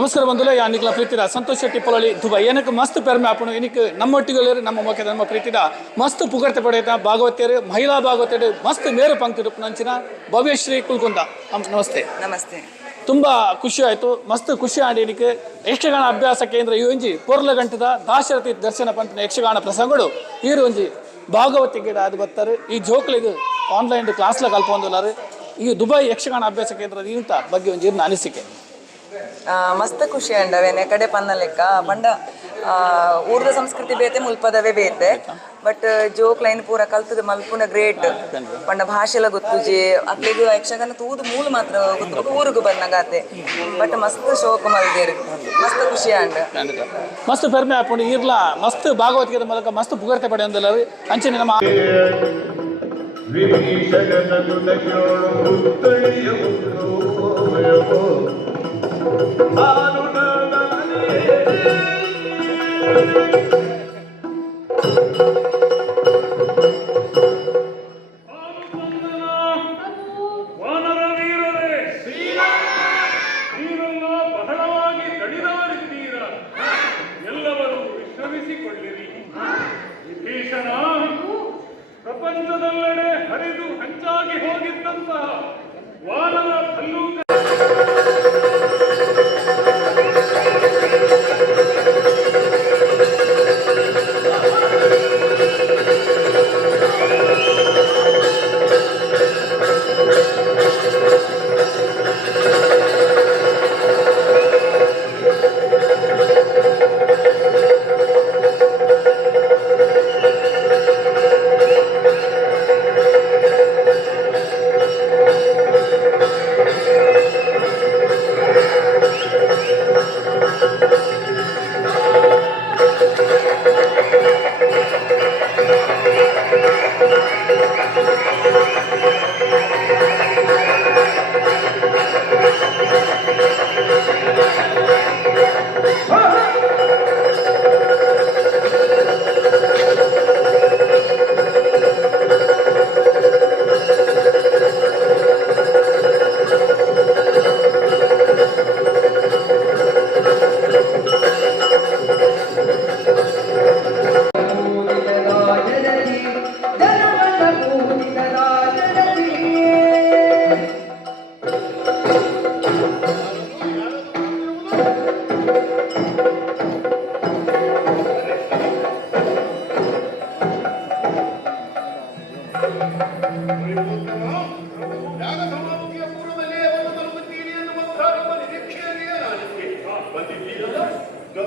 ನಮಸ್ಕಾರ ಬಂಧುಲೆ ಯಾನಿಕ್ಲ ಪ್ರೀತಿದ ಸಂತೋಷ್ ಶೆಟ್ಟಿ ಪೊಲಳಿ ದುಬೈ ಏನಕ್ಕೆ ಮಸ್ತ್ ಪೆರ್ಮೆ ಆಪಣು ಏನಕ್ಕೆ ನಮ್ಮೊಟ್ಟಿಗೆ ನಮ್ಮ ಮೊಕ್ಕೆ ನಮ್ಮ ಪ್ರೀತಿದ ಮಸ್ತ್ ಪುಗರ್ತೆ ಪಡೆಯುತ್ತಾ ಭಾಗವತಿಯರು ಮಹಿಳಾ ಭಾಗವತಿಯರು ಮಸ್ತ್ ಮೇರು ಪಂಕ್ತಿ ನಂಚಿನ ಭವ್ಯಶ್ರೀ ಕುಲ್ಕುಂದ ನಮಸ್ತೆ. ನಮಸ್ತೆ. ತುಂಬ ಖುಷಿ ಆಯಿತು, ಮಸ್ತ್ ಖುಷಿ ಆಡಿನಿಕ್ಕೆ ಯಕ್ಷಗಾನ ಅಭ್ಯಾಸ ಕೇಂದ್ರ ಈ ಒಂಜಿ ಪೊರ್ಲ ಗಂಟದ ದಾಶರಥಿ ದರ್ಶನ ಪಂಪಿನ ಯಕ್ಷಗಾನ ಪ್ರಸಂಗಗಳು ಈರು ಒಂಜಿ ಭಾಗವತಿ ಗಿಡ ಅದು ಬರ್ತಾರೆ ಈ ಜೋಕ್ಲಿಗೆ ಆನ್ಲೈನ್ ಕ್ಲಾಸ್ಲ ಕಲ್ಪೊಂದುಲ್ಲಾರು ಈ ದುಬೈ ಯಕ್ಷಗಾನ ಅಭ್ಯಾಸ ಕೇಂದ್ರದ ಇಂಥ ಬಗ್ಗೆ ಒಂದು ಇರ್ನ ಅನಿಸಿಕೆ ಮಸ್ತ್ ಖುಷಿ ಅಂಡವೇನೆ ಕಡೆ ಪನ್ನ ಲೆಕ್ಕ ಪಂಡ ಊರ್ದ ಸಂಸ್ಕೃತಿ ಬೇತೆ ಮುಲ್ಪದವೇ ಬೇತೆ ಬಟ್ ಜೋಕ್ ಲೈನ್ ಪೂರ ಕಲ್ತದ ಮಲ್ಪುನ ಗ್ರೇಟ್ ಪಂಡ ಭಾಷೆಲ ಗೊತ್ತುಜಿ ಅಕ್ಲಿಗೂ ಯಕ್ಷಗಾನ ತೂದು ಮೂಲ ಮಾತ್ರ ಗೊತ್ತು ಊರಿಗೂ ಬಂದಂಗಾತೆ ಬಟ್ ಮಸ್ತ್ ಶೋಕ ಮಲ್ದೇರು ಮಸ್ತ್ ಖುಷಿ ಅಂಡ ಮಸ್ತ್ ಪೆರ್ಮೆ ಹಾಕೊಂಡು ಇರ್ಲ ಮಸ್ತ್ ಭಾಗವತಿಗೆ ಮೂಲಕ ಮಸ್ತ್ ಪುಗರ್ತೆ ಪಡೆ ಅಂದಲ್ಲ ಅಂಚನೆ ನಮ್ಮ ಪ್ರಪಂಚದೆಲ್ಲೆಡೆ ಹರಿದು ಹಂಚಾಗಿ ಹೋಗಿದ್ದಂತಹ ವಾನರ ಭಲ್ಲೂಕ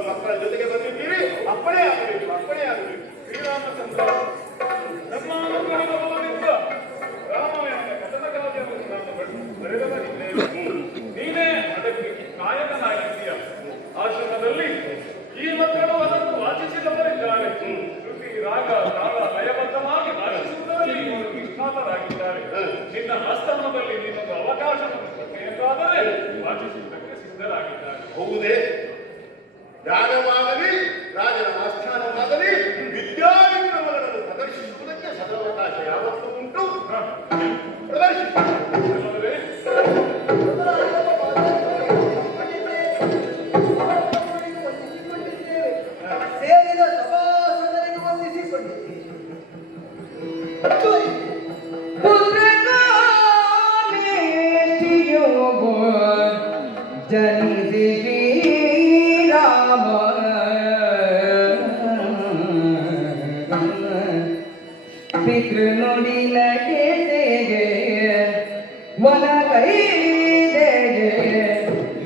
ಮಕ್ಕಳ ಜೊತೆಗೆ ಬಂದಿದ್ದೀರಿ. ಅಪ್ಪಣೆ ಆಗಬೇಕು, ಅಪ್ಪಣೆ ಆಗಬೇಕು. ಶ್ರೀರಾಮಚಂದ್ರ ನಮ್ಮ ಅನುಗ್ರಹ ಭಗವಾನಿಂದ ರಾಮಾಯಣದ ಕಥನ ಕಾವ್ಯವನ್ನು ನಾನು ಬರೆದವನಿದ್ದೇನೆ. ನೀನೇ ಅದಕ್ಕೆ ನಾಯಕನಾಗಿದ್ದೀಯ. ಆಶ್ರಮದಲ್ಲಿ ಈ ಮಕ್ಕಳು ಅದನ್ನು ವಾಚಿಸಿದವರಿದ್ದಾರೆ. ಶ್ರುತಿ ರಾಗ ತಾಳ ಲಯಬದ್ಧವಾಗಿ ವಾಚಿಸುವುದರಲ್ಲಿ ಇವರು ನಿಷ್ಠಾತರಾಗಿದ್ದಾರೆ. ನಿನ್ನ ಆಸ್ಥಾನದಲ್ಲಿ ನೀನೊಂದು ಅವಕಾಶವನ್ನು ಕೊಟ್ಟೆಯಾದರೆ ವಾಚಿಸುವುದಕ್ಕೆ ಸಿದ್ಧರಾಗಿದ್ದಾರೆ. ಹೌದೇ? ಯಾಗವಾಗಲಿ ರಾಜನ ಆಸ್ಥಾನವಾಗಲಿ ವಿದ್ಯಾವಿಕ್ರಮಗಳನ್ನು ಪ್ರದರ್ಶಿಸುವುದಕ್ಕೆ ಸದಾವಕಾಶ ಯಾವತ್ತೂ ಉಂಟು. ಸೇರಿದ ಸಭಾಸದರಿಗೆ ವಂದಿಸಿಕೊಂಡಿದ್ದೇವೆ. ಪಿತೃನುಡಿಲ ಕೇತೆಗೆ ವನ ಕೈದೆಗೆ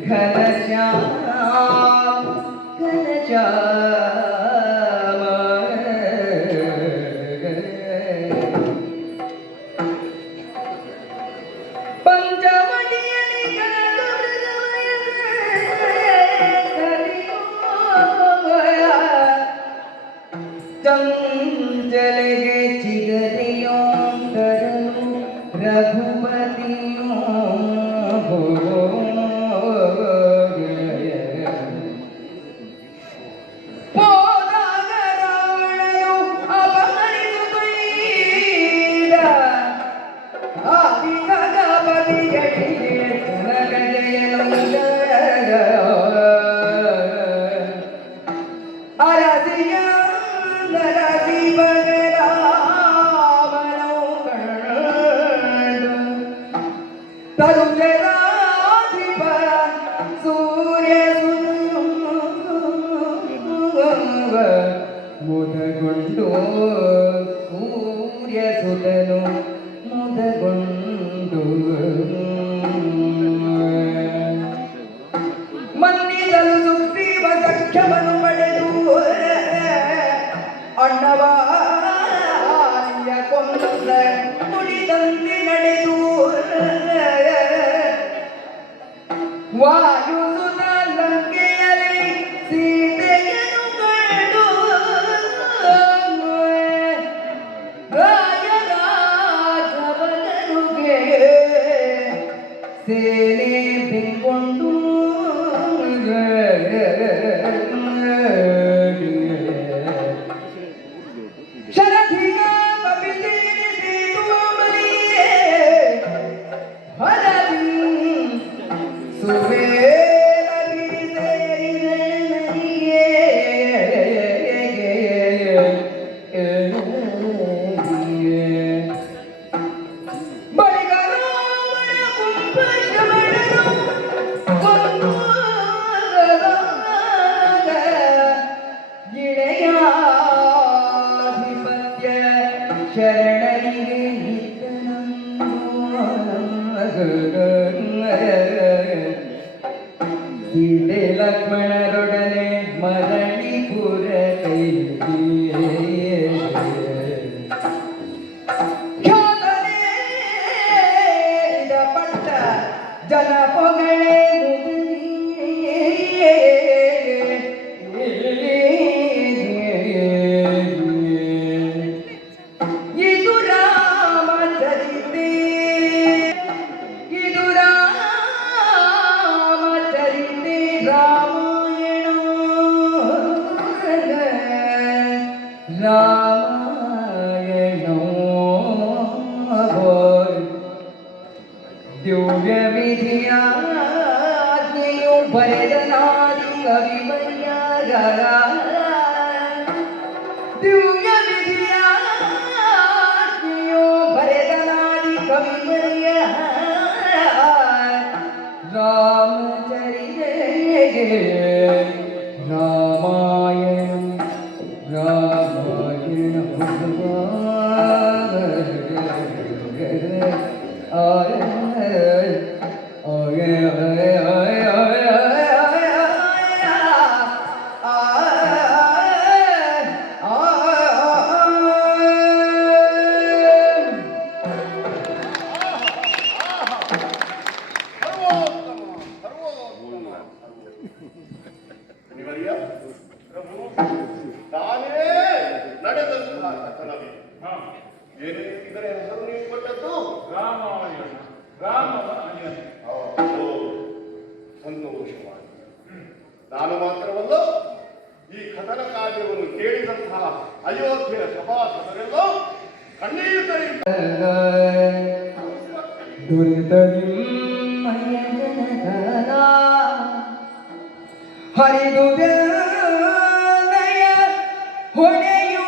ಘನಶ್ಯಾಮ ಪಂಚವಟಿಯಲ್ಲಿ ಚಂಚಲೆಗೆ ಚಿಗರಿಯೋ ಕರನು ರಘುಪತಿಯೋ ಹೋದಾಗ ರಾವಣನು ಅಪಹರಿಸು ಕೊಯ್ದ ಆದಿಗಗಪತಿಗಳಿಗೆ ತುನಗಜೆಯನು ತರುಜರಾಧಿಪ ಸೂರ್ಯ ಮುದಗೊಂಡು ಸೂರ್ಯ ಸುತನು ಮುದಗೊಂಡು ಮನ್ನಿದಲು ಸುಗ್ರೀವ ಸಖ್ಯವನ್ನು ಪಡೆದು ಅಣ್ಣವಾಯ ಕೊಂದ ನುಡಿದಂತೆ ನಡೆದು ವಾಯುಸುತ ಲಂಕೆಯಲ್ಲಿ ಸೀತೆಯನ್ನು ಕಂಡು ರಾಜರಾಜವನರುಗೆ ಸೇನೆ ಬೆಂಗೊಂಡು ಶರಧಿಗ ಕಪಿಸೇನಿಸಿರುವ ಮನೆಯೇ ಹರದಿ ಸುವೇಲಗಿ ಸೇರಿದೆನೆಯೇ ಬಳಿಕ ರಾಮನ ಕುಂಭಶ್ರವಣನು ಕೊಂದು ಗಿಳೆಯಾಧಿಪತ್ಯ ಶರಣನಿಗೆ ಸೀತೆ ಲಕ್ಷ್ಮಣರೊಡನೆ ಮರಳಿಪುರ ಖ್ಯಾತನೇರಿದ ಪಟ್ಟ ಜನ ಪೊಗಳೆ ಇದು ರಾಮಚರಿತೆ ಇದು ರಾಮಚರಿತೆ ರಾಮಾಯಣ ದಿವ್ಯ ವಿಧಿಯಾಜ್ಞೆಯು ಬರೆದನಾದಿ ಕವಿವರ್ಯರ ದಿವ್ಯ ವಿಧಿಯಾಜ್ಞೆಯು ಬರೆದನಾದಿ ಕವಿವರ್ಯ ರಾಮಚರಿತೆಗೆ ರಾಮಾಯಣ ರಾಮಾಯಣ ಮುನಿವರ್ಯ, ಪ್ರಭು, ತಾನೇ ನಡೆದಂತಹ ಕಥನವೇ. ಏನೇ ಇದರ ಹೆಸರು ನೀವು ಕೊಟ್ಟದ್ದು? ರಾಮಾಯಣ ರಾಮರಾಯಣ. ಹೌದು, ಸಂತೋಷವಾಗಿದೆ. ನಾನು ಮಾತ್ರವಲ್ಲ, ಈ ಕಥನ ಕಾರ್ಯವನ್ನು ಕೇಳಿದಂತಹ ಅಯೋಧ್ಯೆಯ ಸಭಾಸದರೆಲ್ಲ ಕಣ್ಣೀರು ಹರಿದು ನಯ ಹೊಣೆಯು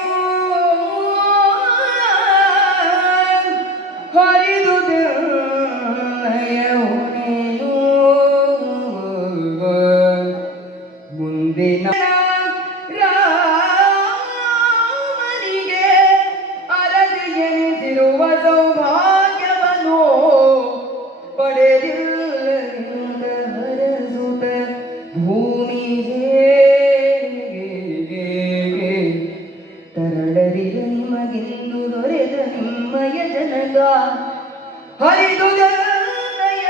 ಹರಿದು ನಯ ಹೊಣೆಯು ಮುಂದಿನ ರಾಮನಿಗೆ ಅರಸಿ ಎನಿಸಿರುವ ಸೌಭಾಗ್ಯವನ್ನು ಪಡೆದಿಲ್ಲ ಹರಸುತ್ತ ಭೂಮಿಗೆ ತರಳರಿದ ನಿಮಗಿಂದು ದೊರೆತ ನಿಮ್ಮಯ ಜನಕ ಹರಿದು ನಯ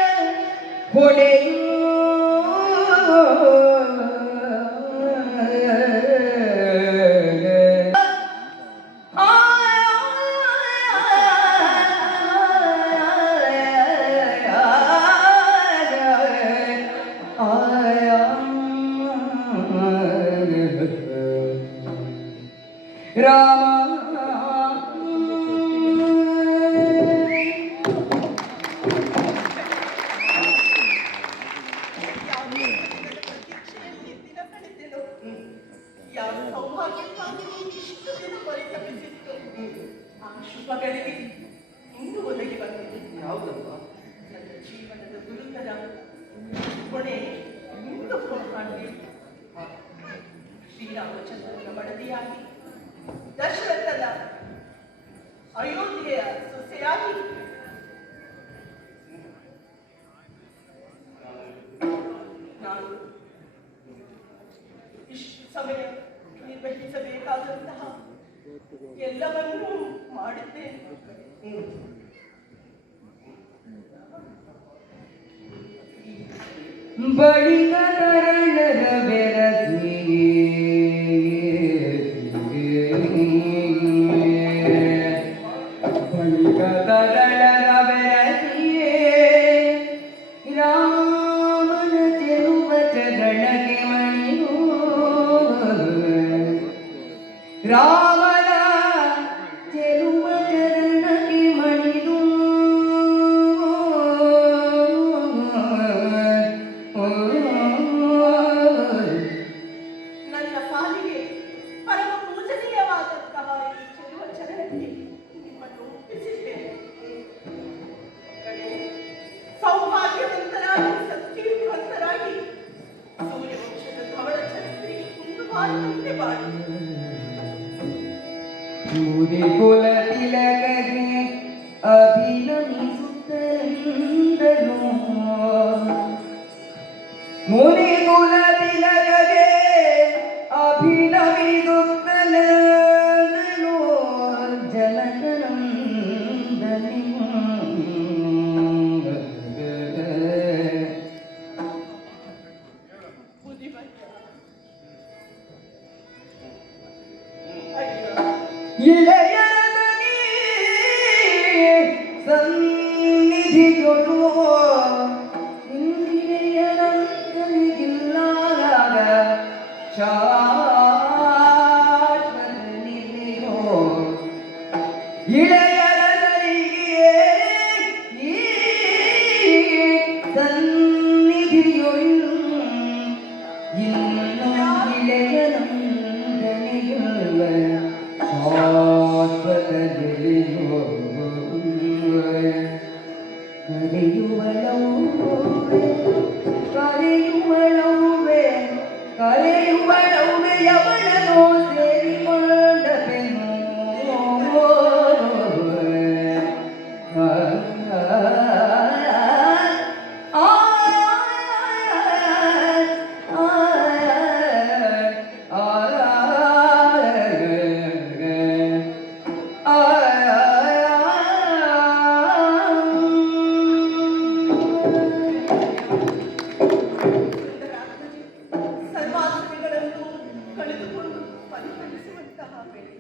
ಹೊಡೆಯು ರಾಮ ನಂತರ ಕೊನೆ ನಿಂತುಕೊಂಡೆ. ಶ್ರೀರಾಮಚಂದ್ರನ ಮಡದಿಯಾಗಿ ದಶರಥನ ಅಯೋಧ್ಯೆಯ ಸೊಸೆಯಾಗಿ ನಾನು ಇಷ್ಟು ಸಮಯ ನಿರ್ವಹಿಸಬೇಕಾದಂತಹ ಎಲ್ಲವನ್ನೂ ಮಾಡಿದ್ದೇನೆ. ಬಳಿಕ ಕರ್ಣರ ಬೆರಸಿ ಬಳಿಕ ಕರ್ಣರ ಬೆರಸಿಯೇ ರಾಮನ ಚೆಲುವ ಚರಣಕ್ಕೆ ಮಣಿಯೋ ರಾಮನ ಚೆಲುವ ಚರಣಕ್ಕೆ ಮಣಿದು ನನ್ನ ಪಾಲಿಗೆ ಪರಮ ಪೂಜನೀಯವಾದಂತಹ ಈ ಚೆಲುವ ಚರಣಕ್ಕೆ ನಿಮ್ಮನ್ನು ಒಪ್ಪಿಸಿದ್ದೇನೆ. ಸೌಭಾಗ್ಯವಂತರಾಗಿ ಸತ್ಕೀರ್ತಿವಂತರಾಗಿ ಸೂರ್ಯವಂಶದ ಧವಳ ಚರಿತ್ರೆಗೆ ಕುಂದುವಾರದಂತೆ ಬಾಳಿ ಮುದಿ ಕುಲ ತಿಲಕಗೆ ಅಭಿನಮಿಸುತ್ತಲಿಂದಲೂ ಮುದಿ ಕುಲ ತಿಲಕಗೆ ಅಭಿನಮಿಸುತ್ತಲಿಂದಲೂ ಜನಕನಂದನಿಯು ಬುದ್ಧಿವಂತ ಇಳೆಯರದನಿ ಸನ್ನಿಧಿಯೊಳು ಇಂದ್ರಿಯರಂತನಿಗಿಲ್ಲಾಗ ಶಾಶ್ವತ ನಿಲೆಯೋ ಇಳೆಯರದನಿಗೆ ಈ ಸನ್ನಿಧಿಯೊಳು ಇನ್ನು ಇಳೆಯರಂತನಿಗಿಲ್ಲ ಶಾಶ್ವತ ನಿಲೆಯೋ ಕರೆಯುವಳವುವೆ ಕರೆಯುವಳವುವೆ ಯವಳನೋ ಸೇರಿಕೊಂಡವೆನು ಸರ್ವಾಸನೆಗಳನ್ನು ಕಳೆದುಕೊಂಡು ಪರಿಹರಿಸುವಂತಹ ಬೆಳೆ.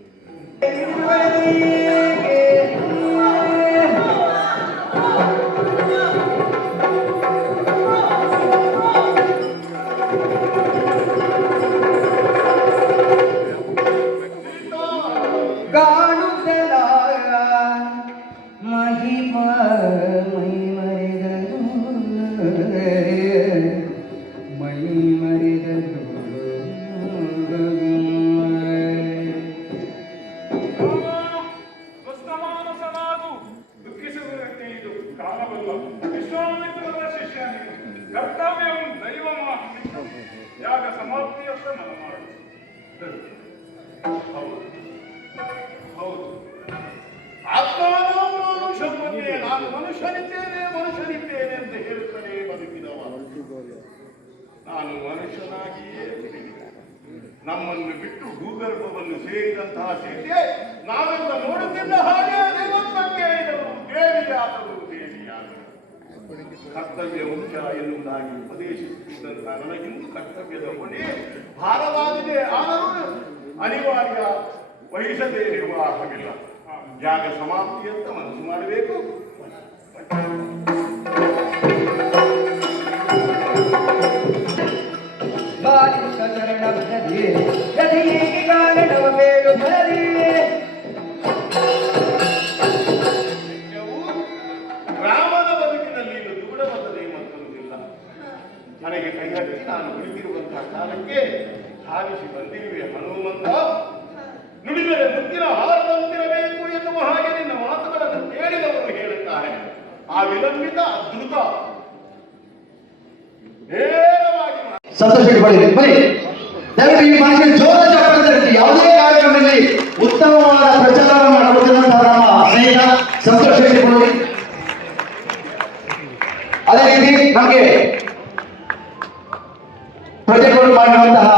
ಕಾಣುತ್ತಲಾಗ ಮಹಿಮ ಮೈ ಮರೆದನು ಮೈ ಮರೆದನು ಸ್ವಸ್ಥಮಾನಸನಾಗು ದುಃಖಿಸುವುದಕ್ಕೆ ಇದು ಕಾರಣವಲ್ಲ. ವಿಶ್ವಾಮಿತ್ರರ ಶಿಷ್ಯನಿಗೆ ಕರ್ತವ್ಯವನ್ನು ದೈವಮಾಡಿದ್ದು ಯಾಗ ಸಮಾಪ್ತಿಯತ್ತ ನಾನು ಮಾಡು. ಹೌದು ಹೌದು ಆತ್ಮಾನುಷಂಬನ್ನೇ ನಾನು ಮನುಷ್ಯನಿದ್ದೇನೆ ಮನುಷ್ಯನಿದ್ದೇನೆ ಅಂತ ಹೇಳುತ್ತಲೇ ಬದುಕಿದವ ನಾನು ಮನುಷ್ಯನಾಗಿಯೇ ತಿಳಿದಿದ್ದೆ. ನಮ್ಮನ್ನು ಬಿಟ್ಟು ಭೂಗರ್ಭವನ್ನು ಸೇರಿದಂತಹ ಸೀತೆ ನಾವೆಲ್ಲ ನೋಡುತ್ತಿದ್ದ ಹಾಗೆ ದೇವತ್ವಕ್ಕೆ ಇದ್ದವು ದೇವಿಯಾದರು ದೇವಿಯಾದರು. ಕರ್ತವ್ಯ ಮುಖ್ಯ ಎನ್ನುವುದಾಗಿ ಉಪದೇಶಿಸುತ್ತಿದ್ದಂತ ನನಗಿಂದು ಕರ್ತವ್ಯದ ಹೊಣೆ ಭಾರವಾಗಿದೆ. ಆದರೂ ಅನಿವಾರ್ಯ ವಹಿಸದೇ ನಿರ್ವಾಹವಿಲ್ಲ. ಯಾಗ ಸಮಾಪ್ತಿ ಅಂತ ಮನಸ್ಸು ಮಾಡಬೇಕು. ಬಾಲಿಕ ಚರಣ ಭರದಿ ಗದಿಯೇಗೆ ಕಾರಣವ ಬೇಡು ಭರದಿ ರಾಮನ ಬದುಕಿನಲ್ಲಿ ಇದು ದೂರವಲ್ಲದೆ ಮತ್ತೊಂದಿಲ್ಲ. ನನಗೆ ಕೈ ಹಚ್ಚಿ ನಾನು ಕುಳಿತಿರುವಂತಹ ಕಾಲಕ್ಕೆ ಧಾವಿಸಿ ಬಂದಿರುವೆ ಹನುಮಂತ. ನುಡಿದರೆ ಮುತ್ತಿನ ಹಾರದಂತಿರಬೇಕು ಎನ್ನುವ ಹಾಗೆ ನಿನ್ನ ಮಾತುಗಳನ್ನು ಕೇಳಿದವರು ಹೇಳುತ್ತಾರೆ. ಆ ವಿಲಂಬಿತ ಅದ್ಭುತ ನೇರವಾಗಿ ಸಂತೋಷ ಪಡೆಯಿರಿ. ಬನ್ನಿ ದಯವಿಟ್ಟು ಈ ಭಾಷೆ ಜೋರ ಚಪ್ಪಾಳೆ ಯಾವುದೇ ಕಾರ್ಯಕ್ರಮದಲ್ಲಿ ಉತ್ತಮವಾದ ಪ್ರಚಾರ ಮಾಡುತ್ತಿರುವಂತಹ ನಮ್ಮ ಸ್ನೇಹಿತ ಸಂತೋಷ ಪಡೆಯಿರಿ. ಅದೇ ರೀತಿ ನಮಗೆ ಪ್ರಾಜೆಕ್ಟ್ ಮಾಡಿರುವಂತಹ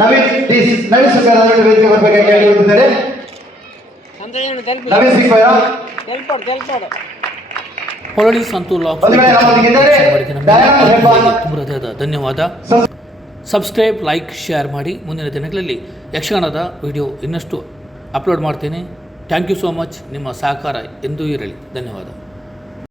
ನವೀನ್ ಸಿಂಗ್ ವೇದಿಕೆ ಬರಬೇಕಾಗಿ ಹೇಳಿರುತ್ತಿದ್ದಾರೆ. ನವೀನ್ ಸಿಂಗ್ ಹೊರಳಿ ಸಂತು ಲಾಕ್ ಒಂದು ವೇಳೆ ನಮ್ಮೊಂದಿಗಿದ್ದಾರೆ ದಯಾನಂದ್ ಹೆಬ್ಬಾರ್. ತುಂಬ ಹೃದಯದ ಧನ್ಯವಾದ. ಸಬ್ಸ್ಕ್ರೈಬ್, ಲೈಕ್, ಶೇರ್ ಮಾಡಿ. ಮುಂದಿನ ದಿನಗಳಲ್ಲಿ ಯಕ್ಷಗಾನದ ವಿಡಿಯೋ ಇನ್ನಷ್ಟು ಅಪ್ಲೋಡ್ ಮಾಡ್ತೇನೆ. Thank you so much. ನಿಮ್ಮ ಸಹಕಾರ ಎಂದೂ ಇರಲಿ. ಧನ್ಯವಾದ.